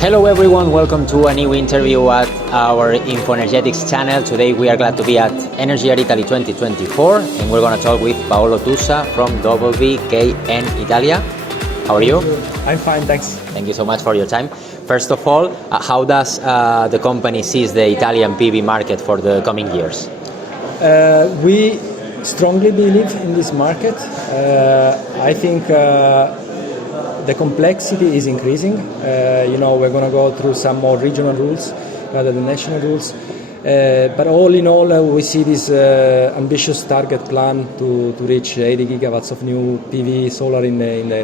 Hello everyone, welcome to a new interview at our Energetics channel. Today we are glad to be at Energyear Italy 2024 and we're going to talk with Paolo Tusa from WKN Italia. How are you? I'm fine, thanks. Thank you so much for your time. First of all, how does the company sees the Italian PV market for the coming years? We strongly believe in this market. I think the complexity is increasing. We're going to go through some more regional rules rather than national rules. But all in all, we see this ambitious target plan to reach 80 gigawatts of new PV solar in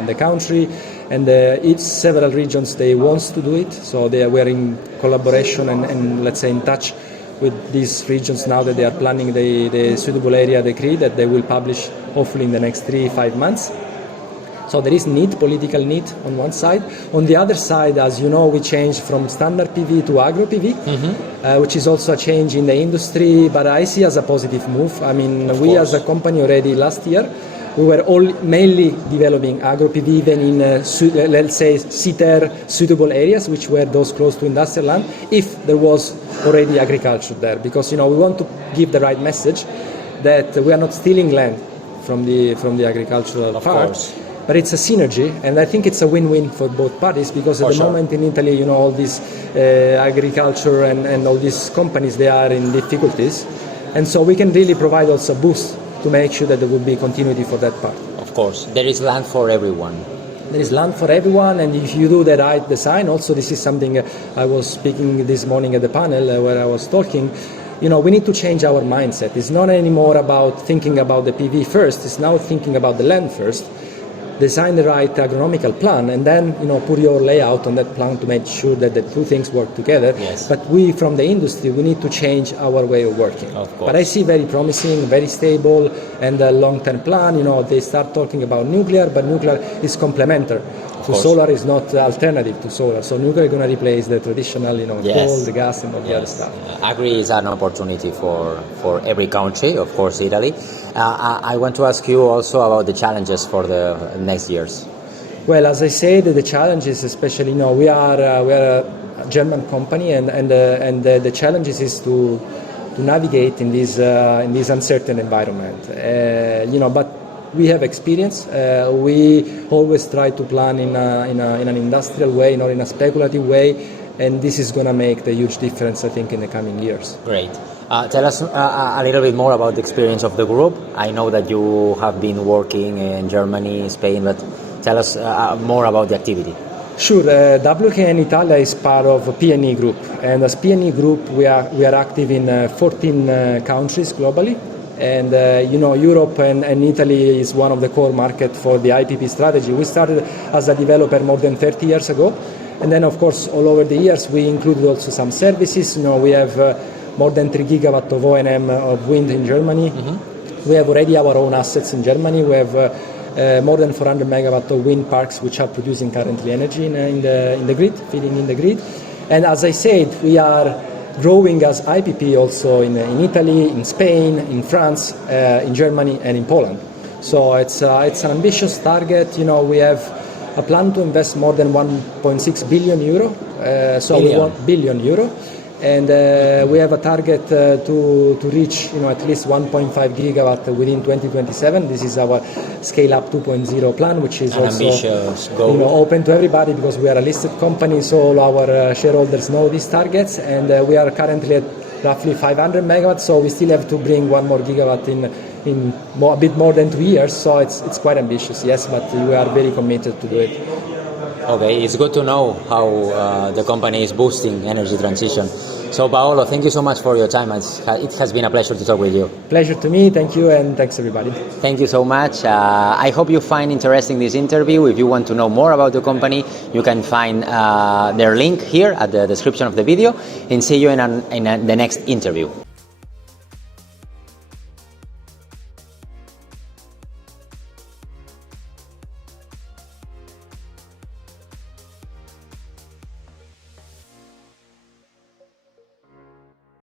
the country. And each several regions, they want to do it. So we're in collaboration and let's say in touch with these regions now that they are planning the suitable area decree that they will publish hopefully in the next 3-5 months. So there is political need on one side. On the other side, as you know, we changed from standard PV to agro PV, which is also a change in the industry, but I see as a positive move. I mean, we as a company already last year, we were mainly developing agro PV even in, let's say, CTER suitable areas, which were those close to industrial land, if there was already agriculture there. Because, we want to give the right message that we are not stealing land from the agricultural part. But it's a synergy, and I think it's a win-win for both parties because at the moment in Italy, all these agriculture and all these companies, they are in difficulties. And so we can really provide also a boost to make sure that there will be continuity for that part. Of course, there is land for everyone. There is land for everyone, and if you do the right design, also this is something I was speaking this morning at the panel where I was talking, we need to change our mindset. It's not anymore about thinking about the PV first, it's now thinking about the land first. Design the right agronomical plan and then put your layout on that plan to make sure that the two things work together. Yes. But we from the industry, we need to change our way of working. Of course. But I see very promising, very stable, and a long-term plan. They start talking about nuclear, but nuclear is complementary. So solar is not alternative to solar. So nuclear is going to replace the traditional, coal, the gas, and all the other stuff. Agri is an opportunity for every country, of course, Italy. I want to ask you also about the challenges for the next years. Well, as I said, the challenges, especially, we are a German company, and the challenges is to navigate in this uncertain environment. But we have experience. We always try to plan in an industrial way, not in a speculative way, and this is going to make the huge difference, I think, in the coming years. Great. Tell us a little bit more about the experience of the group. I know that you have been working in Germany, Spain, but tell us more about the activity. Sure. WKN Italia is part of PNE Group, and as PNE Group, we are active in 14 countries globally. And Europe and Italy is one of the core markets for the IPP strategy. We started as a developer more than 30 years ago, and then of course all over the years we included also some services. We have more than 3 gigawatt of O&M of wind in Germany. We have already our own assets in Germany. We have more than 400 megawatt of wind parks which are producing currently energy in the grid, feeding in the grid. And as I said, we are growing as IPP also in Italy, in Spain, in France, in Germany, and in Poland. So it's an ambitious target. We have a plan to invest more than 1.6 billion euro. We want billion euro, and we have a target to reach at least 1.5 gigawatt within 2027. This is our Scale Up 2.0 plan, which is also ambitious goal. Open to everybody because we are a listed company, so all our shareholders know these targets, and we are currently at roughly 500 megawatts. So we still have to bring 1 more gigawatt in a bit more than 2 years. So it's quite ambitious, yes, but we are very committed to do it. Okay, it's good to know how the company is boosting energy transition. So Paolo, thank you so much for your time. It has been a pleasure to talk with you. Pleasure to me, thank you, and thanks everybody. Thank you so much. I hope you find interesting this interview. If you want to know more about the company, you can find their link here at the description of the video, and see you in the next interview.